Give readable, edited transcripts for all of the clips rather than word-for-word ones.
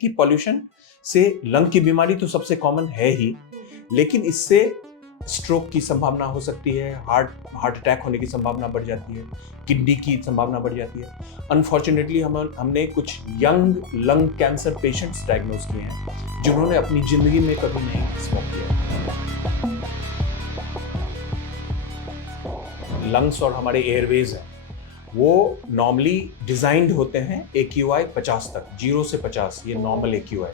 कि पॉल्यूशन से लंग की बीमारी तो सबसे कॉमन है ही, लेकिन इससे स्ट्रोक की संभावना हो सकती है, हार्ट अटैक होने की संभावना बढ़ जाती है, किडनी की संभावना बढ़ जाती है। अनफॉर्चुनेटली हमने कुछ young lung cancer patients diagnose किए हैं जिन्होंने अपनी जिंदगी में कभी नहीं स्मोक किया। लंग्स और हमारे एयरवेज हैं वो नॉर्मली डिजाइंड होते हैं AQI 50 तक, 0 से 50 ये नॉर्मल AQI।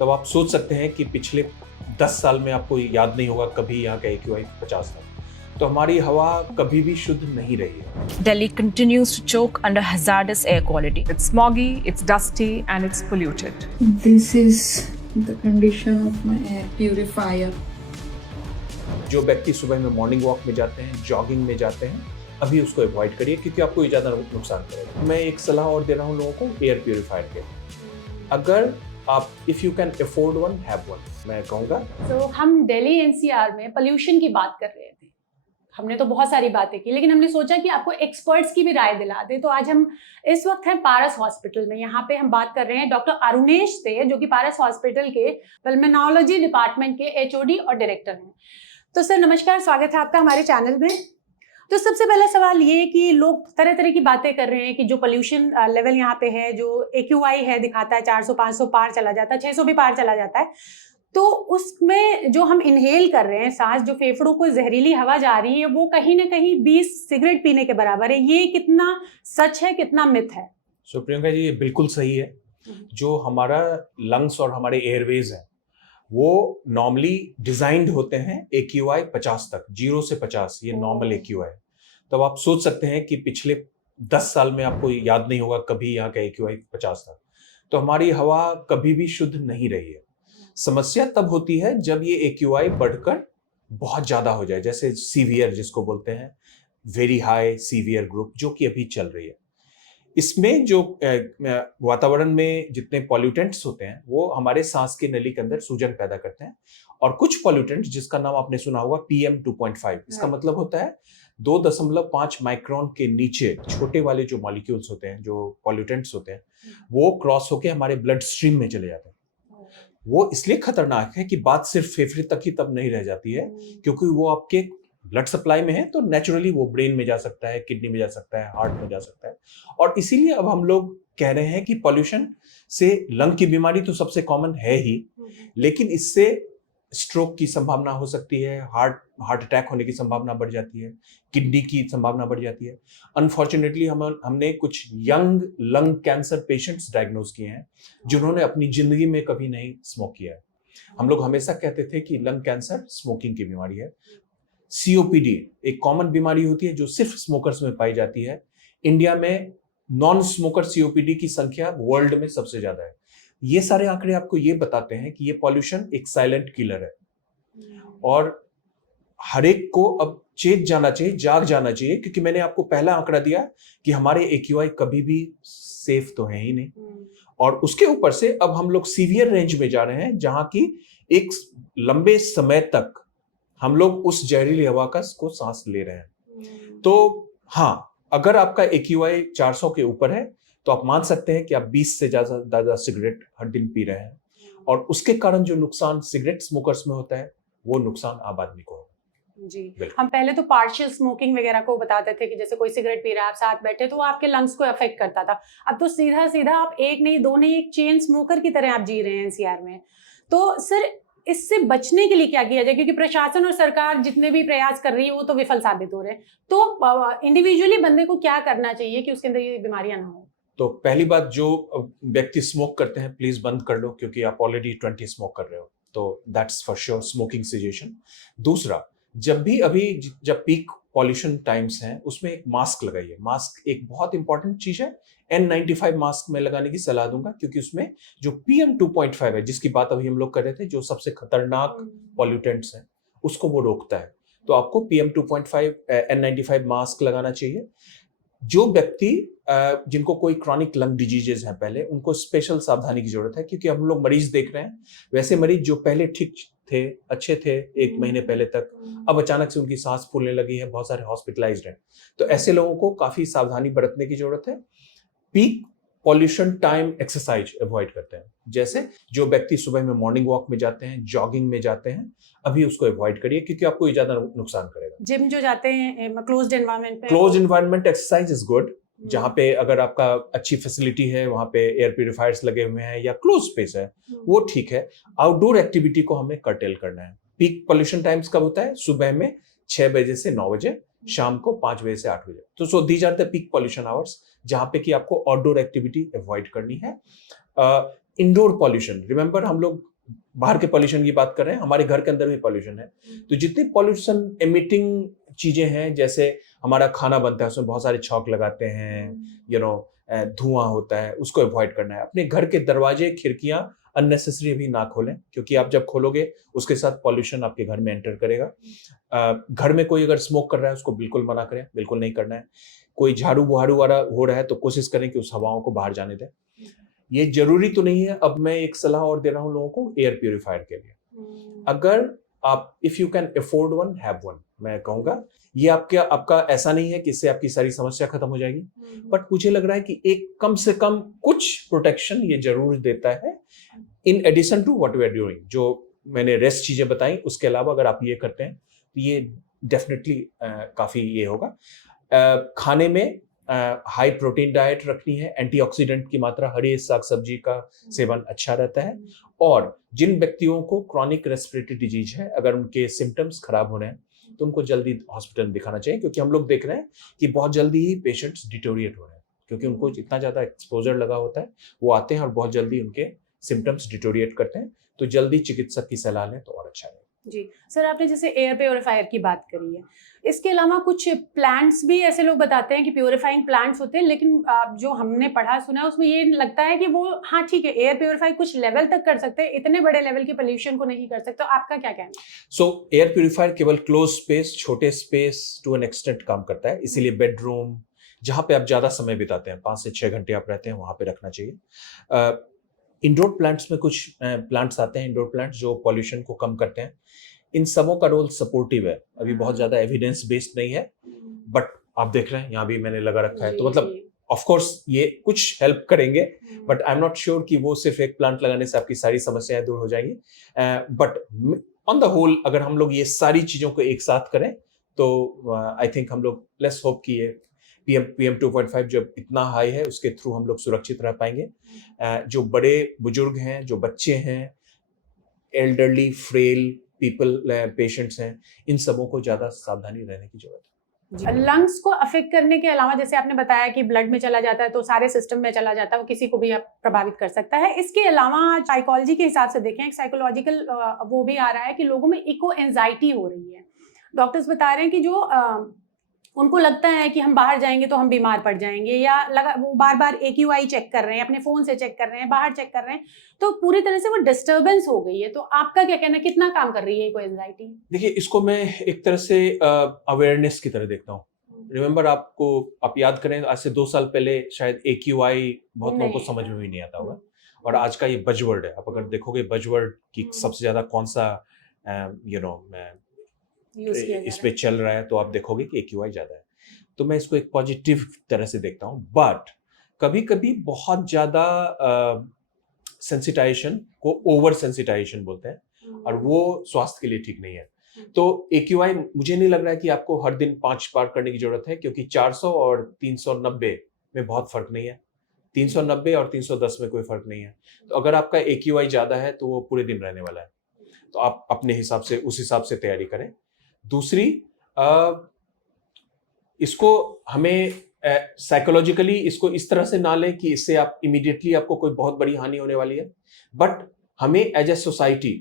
तब आप सोच सकते हैं कि पिछले 10 साल में आपको याद नहीं होगा कभी यहाँ का AQI 50 था। तो हमारी हवा कभी भी शुद्ध नहीं रही है। Delhi continues to choke under hazardous air quality. It's smoggy, it's dusty, and it's polluted. This is the condition of my air purifier. जो व्यक्ति सुबह में मॉर्निंग वॉक में जाते हैं, जॉगिंग में जाते हैं, अभी उसको अवॉइड करिए क्योंकि आपको ये ज़्यादा नुकसान करेगा। मैं एक सलाह और दे रहा हूँ लोगों को एयर प्योरीफायर के। अगर आप if you can afford one, have one, मैं कहूँगा। तो हम दिल्ली NCR में पोल्यूशन की बात कर रहे थे। हमने तो बहुत सारी बातें की, लेकिन हमने सोचा कि आपको एक्सपर्ट्स की भी राय दिला दें। तो आज हम इस वक्त हैं पारस हॉस्पिटल में। यहाँ पे हम बात कर रहे हैं डॉक्टर अरुणेश से, जो कि पारस हॉस्पिटल के पल्मोनोलॉजी डिपार्टमेंट के HOD और डायरेक्टर हैं। तो सर नमस्कार, स्वागत है आपका हमारे चैनल में। तो सबसे पहला सवाल ये कि लोग तरह तरह की बातें कर रहे हैं कि जो पोल्यूशन लेवल यहाँ पे है, जो AQI है दिखाता है 400 500 पार चला जाता है, 600 भी पार चला जाता है। तो उसमें जो हम इनहेल कर रहे हैं सांस, जो फेफड़ों को जहरीली हवा जा रही है, वो कहीं ना कहीं 20 सिगरेट पीने के बराबर है। ये कितना सच है, कितना मिथ है? सो प्रियंका जी, ये बिल्कुल सही है। जो हमारा लंग्स और हमारे एयरवेज हैं वो नॉर्मली डिजाइंड होते हैं AQI 50 तक, 0 से 50 ये नॉर्मल AQI है। तब आप सोच सकते हैं कि पिछले 10 साल में आपको याद नहीं होगा कभी यहाँ का AQI 50 था। तो हमारी हवा कभी भी शुद्ध नहीं रही है। समस्या तब होती है जब ये AQI बढ़कर बहुत ज्यादा हो जाए, जैसे सीवियर जिसको बोलते हैं, वेरी हाई सीवियर ग्रुप, जो कि अभी चल रही है। इसमें जो वातावरण में जितने पॉल्यूटेंट्स होते हैं वो हमारे सांस की नली के अंदर सूजन पैदा करते हैं, और कुछ पॉल्यूटेंट्स जिसका नाम आपने सुना होगा PM 2.5, इसका मतलब होता है 2.5 माइक्रोन के नीचे छोटे वाले जो मॉलिक्यूल्स होते हैं, जो पॉल्यूटेंट्स होते हैं, वो क्रॉस होके हमारे ब्लड स्ट्रीम में चले जाते हैं। वो इसलिए खतरनाक है कि बात सिर्फ फेफड़े तक ही तब नहीं रह जाती है, क्योंकि वो आपके ब्लड सप्लाई में है, तो नेचुरली वो ब्रेन में जा सकता है, किडनी में जा सकता है, हार्ट में जा सकता है। और इसीलिए अब हम लोग कह रहे हैं कि पॉल्यूशन से लंग की बीमारी तो सबसे कॉमन है ही, लेकिन इससे स्ट्रोक की संभावना हो सकती है, हार्ट अटैक होने की संभावना बढ़ जाती है, किडनी की संभावना बढ़ जाती है। अनफॉर्चुनेटली हमने कुछ young lung cancer patients diagnose किए हैं जिन्होंने अपनी जिंदगी में कभी नहीं स्मोक किया है। हम लोग हमेशा कहते थे कि लंग कैंसर स्मोकिंग की बीमारी है। COPD एक कॉमन बीमारी होती है जो सिर्फ स्मोकर्स में पाई जाती है। इंडिया में नॉन स्मोकर COPD की संख्या वर्ल्ड में सबसे ज्यादा है। ये सारे आंकड़े आपको ये बताते हैं कि ये पॉल्यूशन एक साइलेंट किलर है, और हर एक को अब चेत जाना चाहिए, जाग जाना चाहिए, क्योंकि मैंने आपको पहला आंकड़ा दिया कि हमारे AQI कभी भी सेफ तो है ही नहीं, और उसके ऊपर से अब हम लोग सीवियर रेंज में जा रहे हैं, जहां की एक लंबे समय तक हम लोग उस जहरीली हवा को सांस ले रहे हैं। तो हाँ, अगर आपका AQI 400 के ऊपर है तो आप मान सकते हैं कि आप 20 से ज्यादा सिगरेट हर दिन पी रहे हैं, और उसके कारण जो नुकसान सिगरेट स्मोकर्स में होता है वो नुकसान आम आदमी को होगा। जी, हम पहले तो पार्शियल स्मोकिंग वगैरह को बताते थे कि जैसे कोई सिगरेट पी रहा है, आप साथ बैठे तो वो आपके लंग्स को अफेक्ट करता था। अब तो सीधा सीधा आप एक नहीं, दो नहीं, एक चेन स्मोकर की तरह आप जी रहे हैं NCR में। तो सर इससे बचने के लिए क्या किया जाए, क्योंकि प्रशासन और सरकार जितने भी प्रयास कर रही है वो तो विफल साबित हो रहे हैं। तो इंडिविजुअली बंदे को क्या करना चाहिए कि उसके अंदर ये बीमारियां ना हो? तो पहली बात, जो व्यक्ति स्मोक करते हैं प्लीज बंद कर लो, क्योंकि आप ऑलरेडी 20 स्मोक कर रहे हो, तो that's for sure smoking caseation. दूसरा, जब पीक पॉल्यूशन टाइम्स हैं उसमें एक मास्क लगाइए। मास्क एक बहुत इंपॉर्टेंट चीज है। N95 मास्क में लगाने की सलाह दूंगा, क्योंकि उसमें जो PM 2.5 है, जिसकी बात अभी हम लोग कर रहे थे, जो सबसे खतरनाक पॉल्यूटेंट्स हैं, उसको वो रोकता है। तो आपको PM 2.5 N95 मास्क लगाना चाहिए। जो व्यक्ति जिनको कोई क्रॉनिक लंग डिजीजेज हैं पहले, उनको स्पेशल सावधानी की जरूरत है, क्योंकि हम लोग मरीज देख रहे हैं, वैसे मरीज जो पहले ठीक थे, अच्छे थे 1 महीने पहले तक, अब अचानक से उनकी सांस फूलने लगी है, बहुत सारे हॉस्पिटलाइज्ड हैं। तो ऐसे लोगों को काफी सावधानी बरतने की जरूरत है। Peak pollution time exercise avoid करते हैं। जैसे जो व्यक्ति सुबह में मॉर्निंग वॉक में जाते हैं, जॉगिंग में जाते हैं, अभी उसको अवॉइड करिए क्योंकि आपको ये ज्यादा नुकसान करेगा। जिम जो जाते हैं क्लोज्ड एनवायरनमेंट में, close environment exercise is good, जहाँ पे अगर आपका अच्छी फैसिलिटी है, वहाँ पे एयर प्यूरिफायर्स लगे हुए हैं या क्लोज स्पेस है, वो ठीक है। आउटडोर एक्टिविटी को हमें कर्टेल करना है। पीक पोल्यूशन टाइम्स कब होता है? सुबह में 6 बजे से 9 बजे, शाम को 5 बजे से 8 बजे। तो so these are the peak pollution hours, जहाँ पे कि आपको आउटडोर एक्टिविटी अवॉइड करनी है। इंडोर पॉल्यूशन, रिमेंबर हम लोग बाहर के पॉल्यूशन की बात कर रहे हैं, हमारे घर के अंदर भी पॉल्यूशन है। तो जितनी पॉल्यूशन एमिटिंग चीजें हैं, जैसे हमारा खाना बनता है उसमें बहुत सारे छौक लगाते हैं, धुआं होता है, उसको अवॉइड करना है। अपने घर के दरवाजे खिड़कियां अननेसेसरी भी ना खोलें, क्योंकि आप जब खोलोगे उसके साथ पॉल्यूशन आपके घर में एंटर करेगा। घर में कोई अगर स्मोक कर रहा है उसको बिल्कुल मना करें, बिल्कुल नहीं करना है। कोई झाड़ू बुहारू वाला हो रहा है तो कोशिश करें कि उस हवाओं को बाहर जाने दें। ये जरूरी तो नहीं है। अब मैं एक सलाह और दे रहा हूं लोगों को एयर प्यूरिफायर के लिए। अगर आप if you can afford one, have one. मैं कहूंगा ये आपका ऐसा नहीं है कि इससे आपकी सारी समस्या खत्म हो जाएगी, बट मुझे लग रहा है कि एक कम से कम कुछ प्रोटेक्शन ये जरूर देता है, in addition to what we are doing. जो मैंने रेस्ट चीजें बताई, उसके अलावा अगर आप ये करते हैं तो ये डेफिनेटली काफी ये होगा। खाने में हाई प्रोटीन डाइट रखनी है, एंटीऑक्सीडेंट की मात्रा, हरी साग सब्जी का सेवन अच्छा रहता है। और जिन व्यक्तियों को क्रॉनिक रेस्पिरेटरी डिजीज है, अगर उनके सिम्टम्स खराब हो रहे हैं तो उनको जल्दी हॉस्पिटल में दिखाना चाहिए, क्योंकि हम लोग देख रहे हैं कि बहुत जल्दी ही पेशेंट्स डिटोरिएट हो रहे हैं, क्योंकि उनको इतना ज्यादा एक्सपोजर लगा होता है। वो आते हैं और बहुत जल्दी उनके सिम्टम्स डिटोरिएट करते हैं, तो जल्दी चिकित्सक की सलाह लें तो और अच्छा है। जी सर, आपने जैसे एयर प्योरीफायर की बात करी है, इसके अलावा कुछ प्लांट्स भी ऐसे लोग बताते हैं कि प्योरीफाइंग प्लांट्स होते हैं, लेकिन जो हमने पढ़ा सुना है उसमें ये लगता है कि वो हाँ ठीक है, एयर प्योरीफाई कुछ लेवल तक कर सकते हैं, इतने बड़े लेवल के पोल्यूशन को नहीं कर सकते। तो आपका क्या कहना है? सो एयर प्यूरिफायर केवल क्लोज स्पेस, छोटे स्पेस टू एन एक्सटेंट काम करता है, इसीलिए बेडरूम जहां पे आप ज्यादा समय बिताते हैं, 5 से 6 घंटे आप रहते हैं, वहां पे रखना चाहिए। इंडोर प्लांट्स में कुछ प्लांट्स आते हैं, इंडोर प्लांट्स जो पॉल्यूशन को कम करते हैं। इन सबों का रोल सपोर्टिव है, अभी बहुत ज्यादा एविडेंस बेस्ड नहीं है, बट आप देख रहे हैं यहाँ भी मैंने लगा रखा है, तो मतलब ऑफ कोर्स ये कुछ हेल्प करेंगे, but I am not sure कि वो सिर्फ एक प्लांट लगाने से आपकी सारी समस्याएं दूर हो जाएंगी। बट ऑन द होल अगर हम लोग ये सारी चीजों को एक साथ करें तो आई थिंक हम लोग लेट्स होप कि ये PM 2.5 जब इतना हाई है उसके थ्रू हम लोग सुरक्षित रह पाएंगे। जो बड़े बुजुर्ग हैं, जो बच्चे हैं, एल्डरली फ्रेल पीपल, पेशेंट्स हैं, इन सबों को ज्यादा सावधानी रहने की जरूरत है। लंग्स को अफेक्ट करने के अलावा, जैसे आपने बताया कि ब्लड में चला जाता है तो सारे सिस्टम में चला जाता है, वो किसी को भी प्रभावित कर सकता है। इसके अलावा साइकोलॉजी के हिसाब से देखें, एक साइकोलॉजिकल वो भी आ रहा है कि लोगों में इको एंजाइटी हो रही है। डॉक्टर्स बता रहे हैं कि जो उनको लगता है कि हम बाहर जाएंगे तो हम बीमार पड़ जाएंगे, या वो बार बार AQI चेक कर रहे हैं, अपने फोन से चेक कर रहे हैं, बाहर चेक कर रहे हैं, तो पूरी तरह से वो डिस्टर्बेंस हो गई है। तो आपका क्या कहना है, कितना काम कर रही है इको एंजाइटी? देखिए, इसको मैं एक तरह से अवेयरनेस की तरह देखता हूँ। रिमेंबर, आप याद करें, आज से 2 साल पहले शायद AQI बहुत लोगों को समझ में भी नहीं आता होगा, और आज का ये बजवर्ड है। आप अगर देखोगे बजवर्ड की सबसे ज्यादा कौन सा इस पे चल रहा है, तो आप देखोगे कि AQI ज्यादा है। तो मैं इसको एक पॉजिटिव तरह से देखता हूँ, बट कभी कभी बहुत ज्यादा सेंसिटाइजेशन को ओवर सेंसिटाइजेशन बोलते हैं, और वो स्वास्थ्य के लिए ठीक नहीं है। तो AQI मुझे नहीं लग रहा है कि आपको हर दिन 5 बार करने की जरूरत है, क्योंकि 400 और 390 में बहुत फर्क नहीं है, 390 और 310 में कोई फर्क नहीं है। तो अगर आपका AQI ज्यादा है तो वो पूरे दिन रहने वाला है, तो आप अपने हिसाब से, उस हिसाब से तैयारी करें। दूसरी, इसको हमें साइकोलॉजिकली इसको इस तरह से ना लें कि इससे आप इमीडिएटली आपको कोई बहुत बड़ी हानि होने वाली है, बट हमें as a society,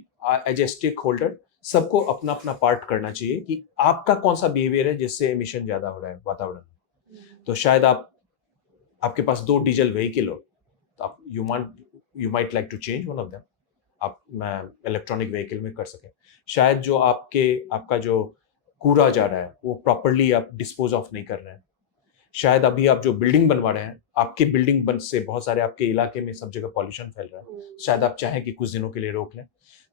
as a stakeholder, सबको अपना अपना पार्ट करना चाहिए कि आपका कौन सा बिहेवियर है जिससे एमिशन ज्यादा हो रहा है वातावरण में। तो शायद आपके पास 2 डीजल व्हीकल हो, तो आप you might like to change one of them, आप इलेक्ट्रॉनिक व्हीकल में कर सकें। शायद जो आपका जो कूड़ा जा रहा है वो प्रॉपरली आप डिस्पोज ऑफ नहीं कर रहे हैं। शायद अभी आप जो बिल्डिंग बनवा रहे हैं, आपके बिल्डिंग बन से बहुत सारे आपके इलाके में सब जगह पॉल्यूशन फैल रहा है, शायद आप चाहें कि कुछ दिनों के लिए रोक लें।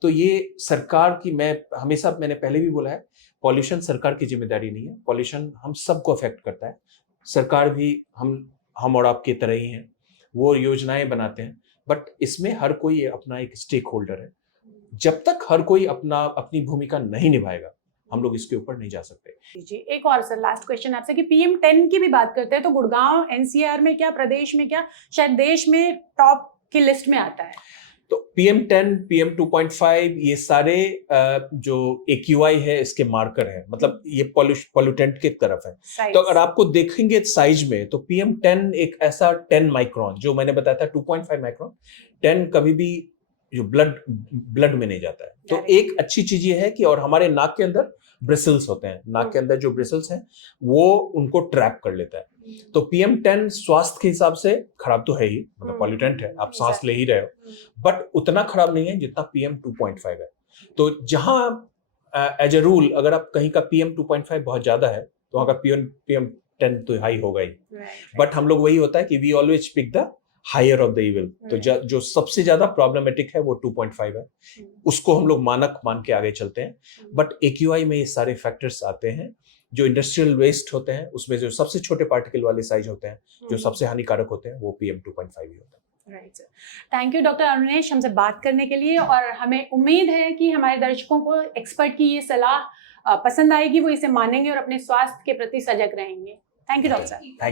तो ये सरकार की, मैंने पहले भी बोला है, पॉल्यूशन सरकार की जिम्मेदारी नहीं है, पॉल्यूशन हम सबको अफेक्ट करता है। सरकार भी हम और आपकी तरह ही हैं, वो योजनाएं बनाते हैं, बट इसमें हर कोई अपना एक स्टेक होल्डर है। जब तक हर कोई अपनी भूमिका नहीं निभाएगा, हम लोग इसके ऊपर नहीं जा सकते। जी, एक और सर लास्ट क्वेश्चन आपसे कि PM10 की भी बात करते हैं तो गुड़गांव NCR में क्या, प्रदेश में क्या, शायद देश में टॉप की लिस्ट में आता है। तो PM10, PM2.5 ये सारे जो AQI है इसके मार्कर है, मतलब ये पॉल्यूटेंट की तरफ है। तो अगर आपको देखेंगे साइज में तो PM10 एक ऐसा 10 माइक्रोन, जो मैंने बताया था 2.5 माइक्रोन, 10 कभी भी जो ब्लड में नहीं जाता है। तो एक अच्छी चीज ये है कि, और हमारे नाक के अंदर ब्रिसल्स होते हैं, नाक के अंदर जो ब्रिसल्स हैं वो उनको ट्रैप कर लेता है। तो PM10 स्वास्थ्य के हिसाब से खराब तो है ही, मतलब पॉल्यूटेंट है, आप सांस ले ही रहे हो, बट उतना खराब नहीं है जितना PM2.5 है। तो जहां एज ए रूल अगर आप कहीं का PM2.5 बहुत ज्यादा है तो वहां का PM10 तो हाई होगा ही, बट हम लोग वही होता है कि we always pick the higher of the evil. तो जो सबसे ज्यादा प्रॉब्लमेटिक है वो 2.5 है, उसको हम लोग मानक मान के आगे चलते हैं। बट AQI में ये सारे फैक्टर्स आते हैं। जो इंडस्ट्रियल वेस्ट होते हैं उसमें जो सबसे छोटे पार्टिकल वाले साइज होते हैं, जो सबसे हानिकारक होते हैं, वो PM2.5 ही होता है। Right sir, thank you doctor Arunesh हमसे बात करने के लिए, और हमें उम्मीद है कि हमारे दर्शकों को एक्सपर्ट की ये सलाह पसंद आएगी, वो इसे मानेंगे और अपने स्वास्थ्य के प्रति सजग रहेंगे। थैंक यू डॉक्टर साहब।